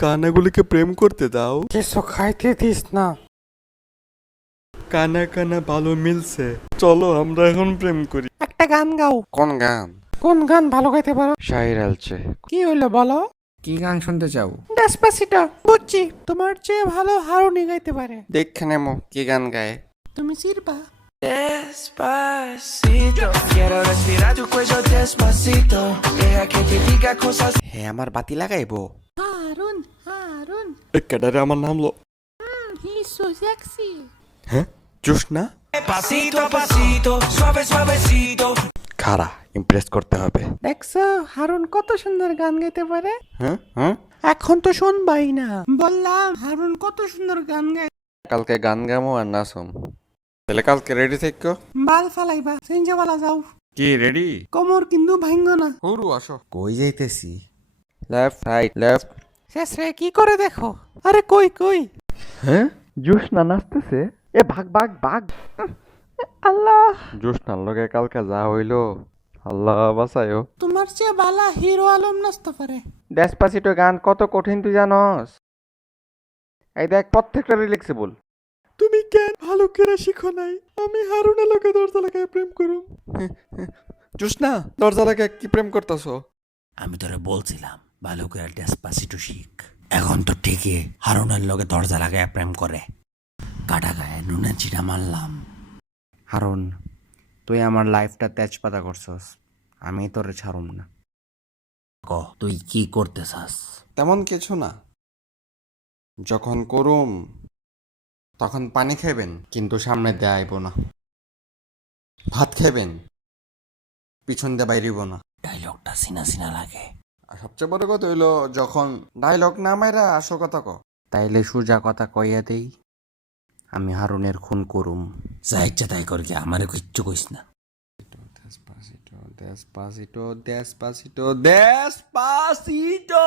কানাগুলিকে প্রেম করতে দাও। কিছু খাইতে দিস না। কানা কানা ভালো মিলছে, চলো আমরা এখন প্রেম করি। একটা গান গাও। কোন গান? কোন গান ভালো গাইতে পারো? শাহির আলছে। কি হইলো বলো? কি গান শুনতে চাও? ডেসপাসিটো। বুঝছি, তোমার চেয়ে ভালো হারুনি গাইতে পারে। দেখে নেমো কি গান গায়। তুমি চিরবা। Despacito, quiero respirar tu cuello despacito. Deja que te diga cosas. হে আমার বাতি লাগাইবো। হারুন, হারুন, কেডারে আমার নাম লো? He is so sexy. হ্যাঁ, Josna. Pasito a pasito, suave suavecito. খারা ইমপ্রেস করতে হবে। দেখছো হারুন কত সুন্দর গান গাইতে পারে। হ্যাঁ হ্যাঁ, এখন তো শুনবাই না। বললাম হারুন কত সুন্দর গান গায়। কালকে গান গামো আর নাচম। তাহলে কালকে রেডি থেকো। বাল ফালাইবা, সেঞ্জাওয়ালা যাও। কি রেডি? কোমর কিন্তু ভাঙ্গ না। হুরু আসো। কই যাইতেছি? Left right left. শেষ রে কি করে দেখো। আরে কই কই। হ্যাঁ, জোসনা নাচতেছে। এ ভাগ ভাগ ভাগ। আল্লাহ, জোসনার লগে কালকে যা হইলো, আল্লাহ বাঁচায়ো। তোমার চেয়ে বালা হিরো আলম নাচতে পারে। ডেসপাসিটো গান কত কঠিন তুই জানস? এই দেখ প্রত্যেকটা রিলেক্সিবল। তুমি কেন ভালো করে শিখো নাই? আমি হারুনের লোকে দরজা লাগায় প্রেম করুম। জোসনা, দরজা লাগায় কি প্রেম করতেছো? আমি তোরে বলছিলাম ভালো করে ডেসপাসিটো শিখ। এখন তো ঠিকই হারুনের লগে দরজা লাগায় প্রেম করে। কাটা গায়ে নুনের চিটা মারলাম। হারুন, তুই আমার লাইফটা তেজপাতা করছস, আমি তোরে ছাড়ুম না। ক তুই কি করতে চাস? তেমন কিছু না। যখন করুম তখন পানি খাইবেন, কিন্তু সামনে দিয়ে আইব না। ভাত খাইবেন, পিছন দিয়ে বাইরিব না। ডায়লগটা চিনা চিনা লাগে। আর সবচেয়ে বড় কথা হইলো, যখন ডায়লগ না মাইরা আসল কথা ক। তাইলে সোজা কথা কইয়া দেই, আমি হারুনের খুন করুম। যা ইচ্ছা তাই কর, কি আমারে কিচ্ছু কইস না। Despacito, despacito, despacito, despacito.